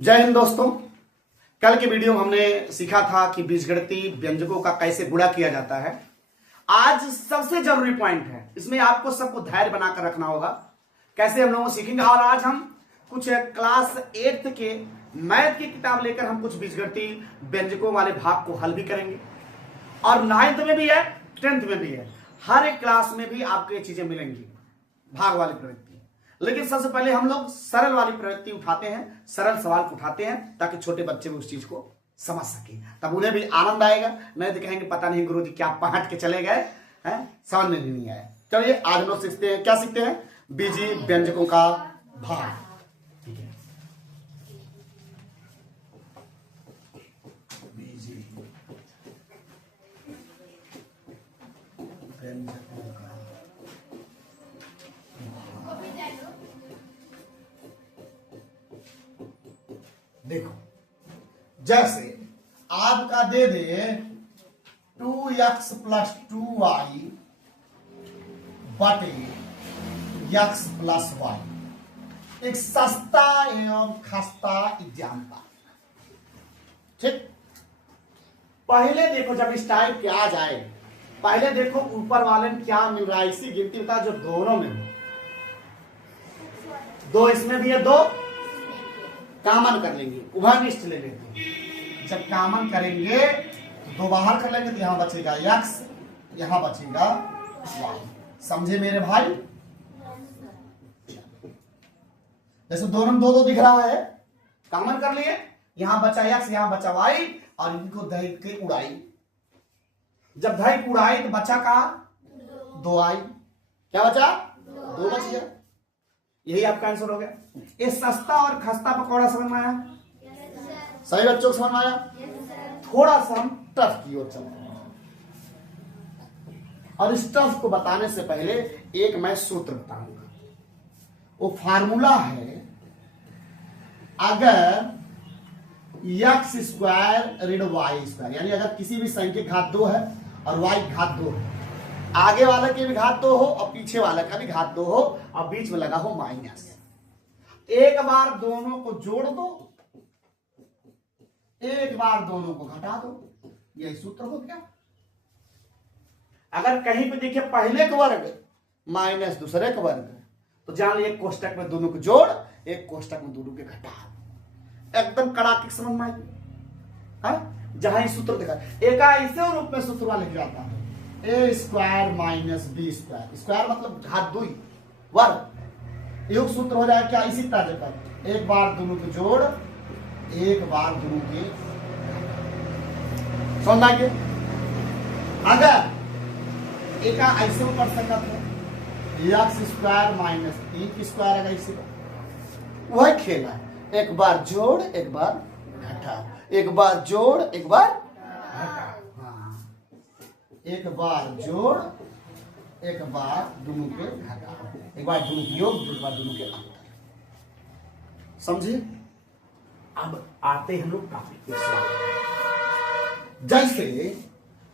जय हिंद दोस्तों। कल के वीडियो में हमने सीखा था कि बीजगणितीय व्यंजकों का कैसे गुणा किया जाता है। आज सबसे जरूरी पॉइंट है, इसमें आपको सबको धैर्य बनाकर रखना होगा। कैसे हम लोग सीखेंगे, और आज हम कुछ क्लास 8 के मैथ की किताब लेकर हम कुछ बीजगणितीय व्यंजकों वाले भाग को हल भी करेंगे। और 9th में भी है, 10th में भी है, हर एक क्लास में भी आपको ये चीजें मिलेंगी, भाग वाली प्रवृत्ति। लेकिन सबसे पहले हम लोग सरल वाली प्रवृत्ति उठाते हैं, सरल सवाल को उठाते हैं, ताकि छोटे बच्चे भी उस चीज को समझ सके, तब उन्हें भी आनंद आएगा। नहीं तो कहेंगे पता नहीं गुरुजी क्या पढ़ के चले गए हैं, समझ में नहीं आया। चलिए आज लोग सीखते हैं, क्या सीखते हैं? बीजीय व्यंजकों का भाग। ठीक है, बीजीय व्यंजकों का देखो, जैसे आपका दे दे 2x + 2y बटे x + y, एक सस्ता एवं खस्ता एग्जाम्पल। ठीक, पहले देखो जब इस टाइप के आ जाए, पहले देखो ऊपर वाले में क्या मिल रहा है, इसी गिनती का जो दोनों में हो, दो इसमें भी है, दो कॉमन कर लेंगे, उभयनिष्ठ ले लेंगे। जब कॉमन करेंगे तो दो बाहर कर लेंगे तो यहां बचेगा x, यहां बचेगा y। समझे मेरे भाई? जैसे दोनों में दो दो दिख रहा है, कॉमन कर लिए, यहां बचा x, यहां बचा y, और इनको दही के उड़ाई। जब दही की उड़ाई तो बचा का 2i, क्या बचा? 2 बच गया। यही आपका आंसर हो गया। ये सस्ता और खस्ता पकौड़ा समझ में आया? सही बच्चों को समझ में आया? थोड़ा सा हम टफ की ओर चलते हैं, और इस टफ को बताने से पहले एक मैं सूत्र बताऊंगा। वो फार्मूला है, अगर x² ऋण y², यानी अगर किसी भी संख्या घात 2 है और y घात 2 है, आगे वाले के भी घात 2 हो और पीछे वाले का भी घात 2 हो, और बीच में लगा हो माइनस, एक बार दोनों को जोड़ दो, एक बार दोनों को घटा दो, यही सूत्र हो गया। अगर कहीं पे देखिए पहले का वर्ग माइनस दूसरे का वर्ग, तो जान ली एक कोष्टक में दोनों को जोड़, एक कोष्टक में दोनों के घटा। एकदम कड़ाके समझ में आई? जहां सूत्र देखा, एक ऐसे रूप में सूत्र लिख जाता है, a² - b²। स्क्वायर मतलब घात 2 वर्ग, योग सूत्र हो जाएगा क्या? इसी तरह का, एक बार दोनों को जोड़, एक बार दोनों के समझ आगे। अगर एक ऐसे ऊपर सकता है x² - 3 की स्क्वायर, अगर इसी को वही खेला है, एक बार जोड़ एक बार घटा, एक बार जोड़ एक बार घटा, एक बार जोड़ एक बार दोनों के घटा, एक बार दोनों के योग, एक बार दोनों के अंतर। समझे? अब आते हैं लोग टॉपिक पे। जैसे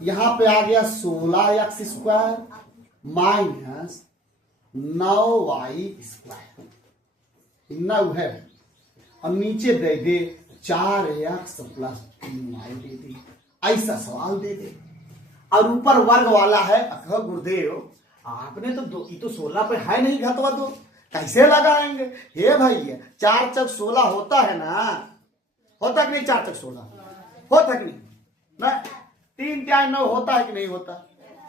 यहां पे आ गया 16x² माइनस 9y², 9 है, और नीचे दे दे 4x + 3y दे दे, ऐसा सवाल दे दे, और ऊपर वर्ग वाला है। अखर गुरुदेव आपने तो ये तो 16 पे है नहीं घटवा दो, कैसे लगाएंगे? हे भैया 4 × 16 होता है ना, होता कि नहीं? 4 × 16 होता कि नहीं? ना 3 × 9 होता है कि नहीं होता?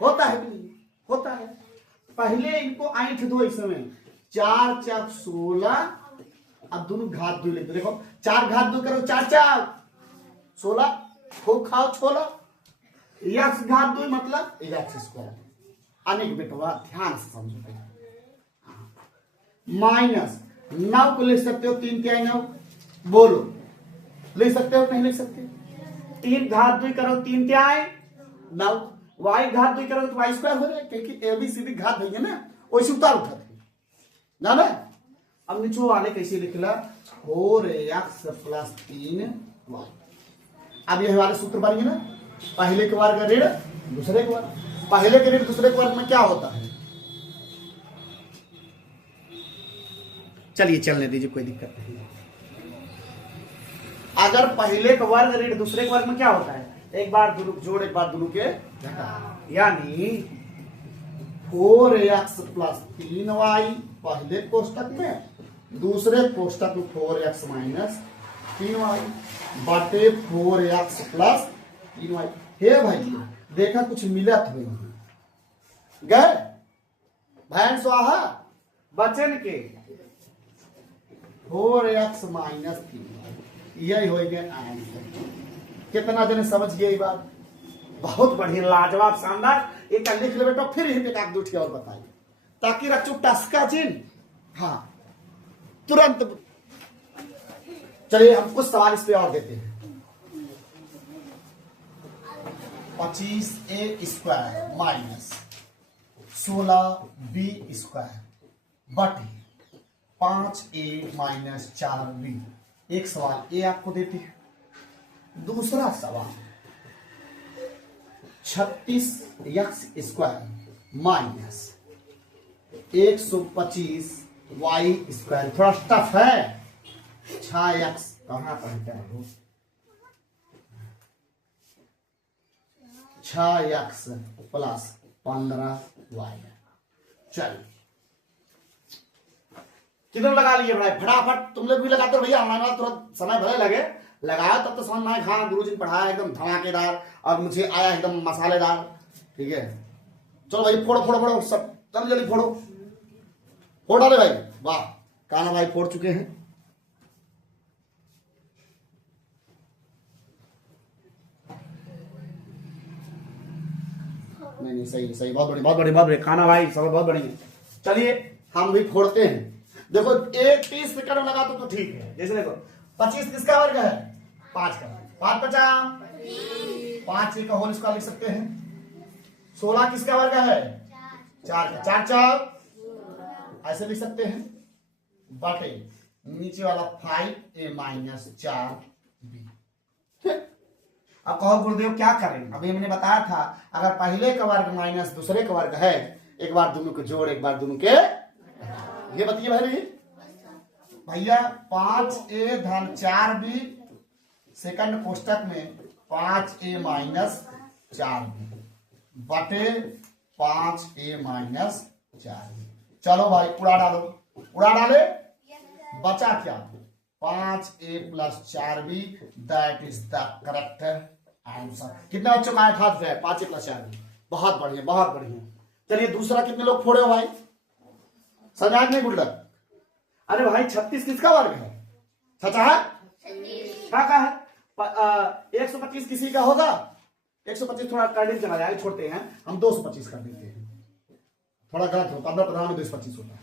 होता है कि नहीं? होता है। पहले इनको ऐंठ दो, इसमें 4 × 16, अब दोनों घात 2 लेते। देखो 4 घात 2 करो, 4 × 16, खूब खाओ छोला। x घात 2 मतलब x²। अनेक बेटवा ध्यान से समझो, माइनस 9 को ले सकते हो, 3 × 9 बोलो, ले सकते हो नहीं ले सकते? 3 घात 2 करो, 3 × 9, y घात 2 करो तो y² हो जाए, क्योंकि ABCD घात है ना, वैसे उतार उठा थे ना। अब नीचे वाले कैसे लिखला? 4x + 3y। अब ये हमारे सूत्र बनेंगे ना, पहले के वर्ग ऋण दूसरे के वर्ग, पहले के ऋण दूसरे के वर्ग में क्या होता है? चलिए चलने दीजिए, कोई दिक्कत नहीं। अगर पहले का वर्ग ऋण दूसरे के वर्ग में क्या होता है, एक बार दोनों जोड़ एक बार दोनों के घटा, यानी 4x प्लस 3y पहले कोष्टक में, दूसरे कोष्टक में 4x माइनस 3y बटे 4x प्लस 3y। हे भाई देखा कुछ मिलत हुए गए भैन स्वाहा बचन के 4x माइनस 3y यही हो गया आंसर। कितना जने समझ गए बात, बहुत बढ़िया लाजवाब शानदार। एक लिख ले बेटा, फिर एक आध दूठ के और बताइए ताकि रखू टस्का चिन्ह। हाँ तुरंत चलिए हम कुछ सवाल इस पे और देते हैं। 25a square minus 16b square बटे 5a माइनस 4b। एक सवाल ए आपको देते हैं। दूसरा सवाल 36x square minus 125y square. थोड़ा टफ है। 6x कहां पढ़ता है, 6x प्लस 15y। चलिए किधर लगा लिए भाई, फटाफट तुम लोग भी लगाते हो भैया, हमारे तुरंत समय भले लगे, लगाया तब तो समझ में आए। खाना गुरुजी ने पढ़ाया एकदम धमाकेदार और मुझे आया एकदम मसालेदार। ठीक है चलो भाई फोड़ो फोड़ो फोड़ो सब, जल्दी जल्दी फोड़ो, फोड़ डाले भाई। वाह काना भाई फोड़ चुके हैं। नहीं सही सही, बहुत बढ़िया बहुत बढ़िया बहुत बढ़िया काना भाई, सब बहुत बढ़िया। चलिए हम भी फोड़ते हैं। देखो एक 30 सेकंड में लगा तो ठीक है। जैसे देखो 25 किसका वर्ग है, 5 का। 5 50 5 का होल स्क्वायर लिख सकते हैं। 16 किसका वर्ग है, 4 का। 4 4 ऐसे लिख सकते हैं बटे नीचे वाला 5a माइनस 4b। अब कहो गुरुदेव क्या करें, अभी हमने बताया था अगर पहले का वर्ग माइनस दूसरे का वर्ग है, एक बार दोनों के जोड़ एक बार दोनों के, ये बताइए भाई भैया 5a धन 4b सेकंड कोष्टक में 5a माइनस 4b बटे 5a माइनस 4b। चलो भाई उड़ा डालो, उड़ा डाले, बचा क्या 5a plus 4b, that is the correct answer. कितने बच्चों का हाथ है 5a प्लस 4b, बहुत बढ़िया बहुत बढ़िया। चलिए दूसरा कितने लोग फोड़े हो भाई, समझ नहीं गुल्लक। अरे भाई 36 किसका वर्ग है, सचा है क्या का है। 125 किसी का होगा, 125 थोड़ा कर्डिंग चला जाएगा, छोड़ते हैं हम 225 कर देते हैं। थोड़ा गलत हो, 15 15 में 225 होता है,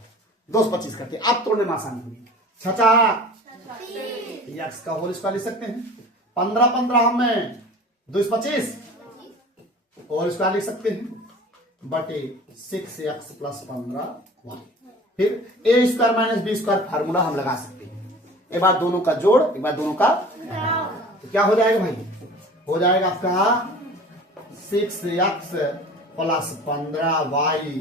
225 करते हैं। अब तोड़ने में आसानी हुई। छचा एक्स का होल स्क्वायर लिख सकते हैं। 15 15 हमें 225 होल स्क्वायर लिख सकते हैं बटे 6x प्लस 15y। फिर A square minus B square formula हम लगा सकते हैं। एक बार दोनों का जोड़ एक बार दोनों का, तो क्या हो जाएगा भाई, हो जाएगा आपका 6x प्लस 15y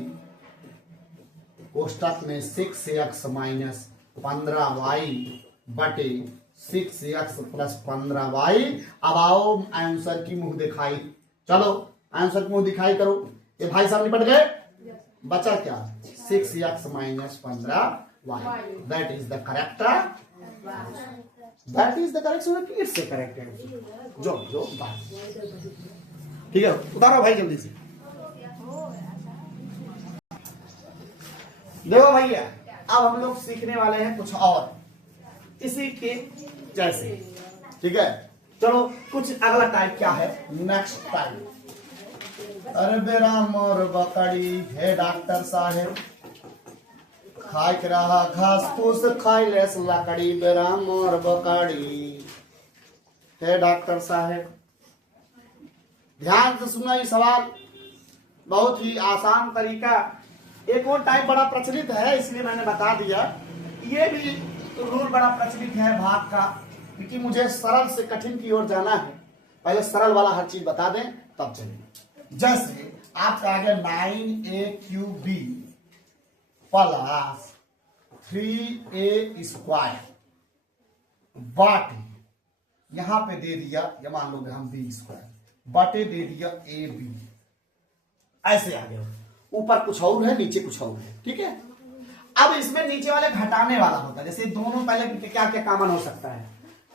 कोष्टक में 6x माइनस 15y बटे 6x प्लस 15y। अब आओ आंसर की मुंह दिखाई, चलो आंसर की मुंह दिखाई करो। ये भाई साहब निपट गए, बचा क्या 6x minus 15y, that is the correct, that is the correct, it's the correct answer. जो जो ठीक है उतारो भाई जल्दी से। देखो भैया अब हम लोग सीखने वाले हैं कुछ और इसी के जैसे। ठीक है चलो कुछ अगला टाइप क्या है, नेक्स्ट टाइप। अरे बेरा मोर बकड़ी हे डॉक्टर साहेब, खाए के रहा घास फूस खाई लेस लकड़ी, बेरा मोर बकड़ी हे डॉक्टर साहेब। ध्यान से सुना ये सवाल, बहुत ही आसान तरीका। एक और टाइप बड़ा प्रचलित है इसलिए मैंने बता दिया। ये भी रूल बड़ा प्रचलित है भाग का, क्योंकि मुझे सरल से कठिन की ओर जाना है। पहले सरल वाला हर चीज बता दें तब चलें। जैसे आपका आ गया 9a³ प्लस 3a² बटे यहां पे दे दिया, ये मान लो हम बी स्क्वायर बटे दे दिया ए बी, ऐसे आ गया। ऊपर कुछ और है, नीचे कुछ और है, ठीक है। अब इसमें नीचे वाले घटाने वाला होता है, जैसे दोनों पहले क्या क्या कॉमन हो सकता है।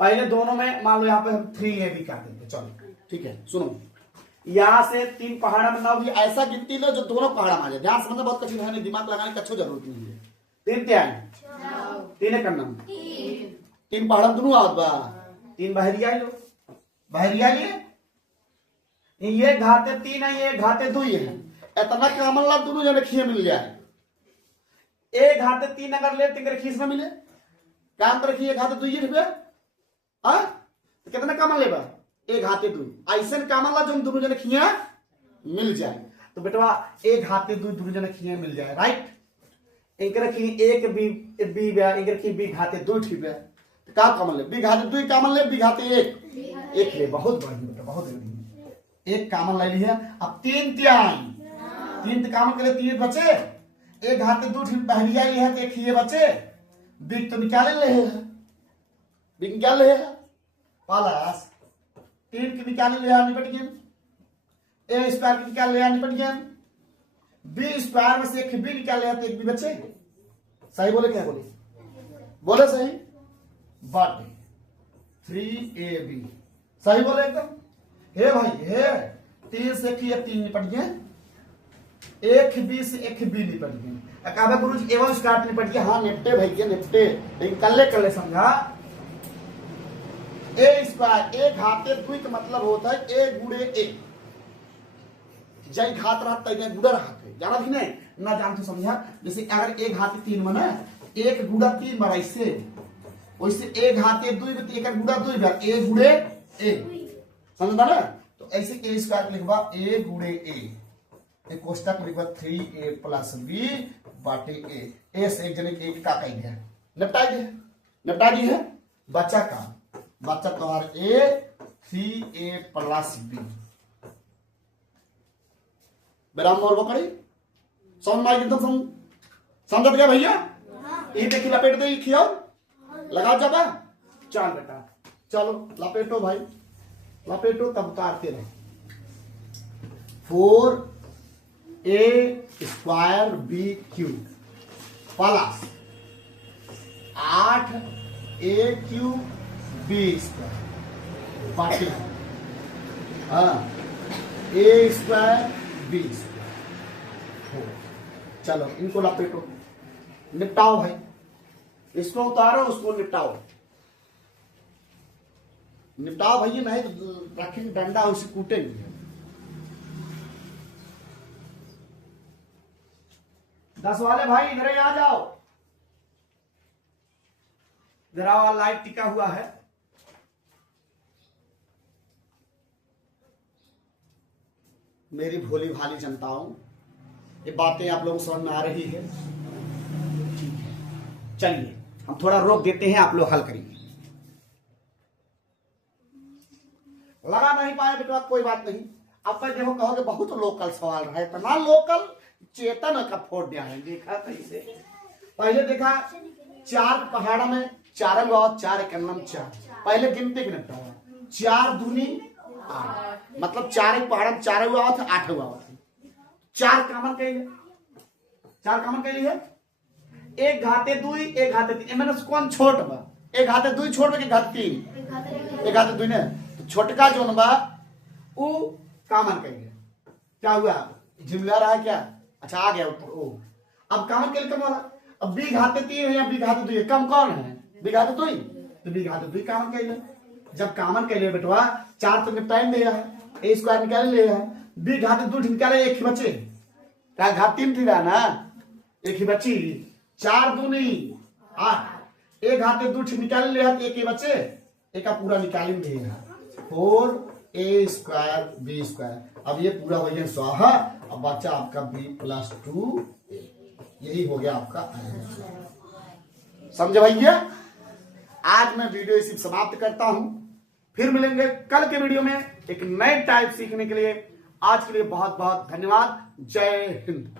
पहले दोनों में मान लो यहाँ पे हम 3ab कर देंगे, चलो ठीक है। सुनो, यहां से 3 पहाड़ा में ना भी ऐसा गिनती लो जो दोनों पहाड़ा में आ जाए। ध्यान समझना बहुत कठिन है, दिमाग लगाने की अच्छी जरूरत नहीं है। 3 क्या है, 3 करना 3 पहाड़ा में दोनों आवत बा, 3 बहरिया लो, बहरिया लिए ये घाते 3 है, ये घाते 2 है। इतना कॉमन ला दोनों जने खिए मिल जाए। ए घाते 3 अगर ले तो खीस में मिले, काम तो रखिए घाते 2 रुपया, तो कितना कॉमन लेबा, ए घाते 2 ऐसा कॉमन ला जो दोनों जने खिया मिल जाए। तो बेटवा ए घाते 2 दोनों जने खिया मिल जाए, राइट। एक रखी एक बी एक रखी बी घाते 2 ठीक है, तो का कॉमन ले, बी घाते 2 कॉमन ले, बी घाते 1 ले। बहुत बढ़िया बेटा, बहुत बढ़िया, एक कॉमन ले लिया। अब 3 3 कॉमन के लिए 3 बचे, एक घाते 2 ठीक बहरिया लिया है, तो एक ये बचे, बी तो निकाले ले है, बी निकाल ले प्लस 3 के निकाले ले निपट गया, ए स्क्वायर के निकाल ले निपट गया, बी स्क्वायर में से एक बी निकाल ले तो एक बी बचे। सही बोले क्या बोले, बोले सही, बटे 3ab, सही बोले एकदम। हे भाई हे 3 से 3 निपट गया, एक बी से एक बी निपट गया। कहा गुरु जी एवं स्टार्ट निपट गया, हाँ निपटे भैया निपटे, लेकिन कल्ले समझा। ए स्क्वायर ए घाते 2 का मतलब होता है ए गुड़े ए, जय घात रहता है गुड़ा रहता है, जाना भी नहीं ना जानते समझा। जैसे अगर ए घाते 3 में ना एक गुड़ा 3 बार ऐसे, वैसे ए घाते 2 में एक गुड़ा 2 बार ए गुड़े ए, समझा ना। तो ऐसे ए स्क्वायर लिखवा ए गुड़े ए, एक कोष्टक लिखवा 3a प्लस बी बाटे ए से एक जने एक का कही है, निपटा दी है। बच्चा का बच्चा तुम्हारा ए 3a प्लस बी, बराबर वो करी समझ में एकदम समझ गया भैया। ये देखिए लपेट दे खियाओ, लगा जाबा, चल बेटा चलो लपेटो भाई, लपेटो तब उतारते रहे। 4a square B cube plus 8a cube B square बाकी ए स्क्वायर बी स्क्वायर। चलो इनको लपेटो, निपटाओ भाई, इसको उतारो उसको निपटाओ, निपटाओ भैया, नहीं तो रखेंगे डंडा उसे कूटेंगे। 10 वाले भाई इधर आ जाओ, जरा लाइट टिका हुआ है। मेरी भोली भाली जनताओं, ये बातें आप लोगों को समझ में आ रही है, ठीक है। चलिए हम थोड़ा रोक देते हैं, आप लोग हल करिए। लगा नहीं पाए बेटा कोई बात नहीं। अब मैं देखो कहोगे बहुत लोकल सवाल रहा है, इतना लोकल चेतन का फोड़ दिया है। देखा कैसे, पहले देखा 4 पहाड़ा में 4 हुआ, 4 एक 4, पहले गिनती के निपटा हुआ, 4 दूनी 8, मतलब 4 पहाड़ में 4 हुआ था, 8 हुआ था, 4 कॉमन कह लिया, 4 कॉमन कह लिया। एक घाते 2 एक घाते 3, मैंने कौन छोट बा, एक घाते 2 छोड़ के घाते 3 एक घाते 2 ने, तो छोटका जोन बा वो कॉमन कह लिया। क्या हुआ, जिमला रहा क्या, अच्छा आ गया उत्तर ओ। अब कॉमन के लिए कम वाला, अब बी घाते 3 है या बी घाते 2 है, कम कौन है, बी घाते 2, तो बी घाते 2 कॉमन कह लिया। जब कॉमन कह लिया बेटवा 4 तो टाइम दिया है, ए स्क्वायर निकाल लिया है, बी घाते 2 निकाले, एक ही बचे, क्या घात 3 थी ना, एक ही बची, 4 दूनी 8, एक घाते 2 निकाल लिया, एक ही बचे, एक का पूरा निकाल दिया 4a स्क्वायर बी स्क्वायर। अब ये पूरा हो गया स्वाहा, अब बच्चा आपका b प्लस 2, यही हो गया आपका आंसर। समझे भैया। आज मैं वीडियो इसी समाप्त करता हूं, फिर मिलेंगे कल के वीडियो में एक नए टाइप सीखने के लिए। आज के लिए बहुत बहुत धन्यवाद। जय हिंद।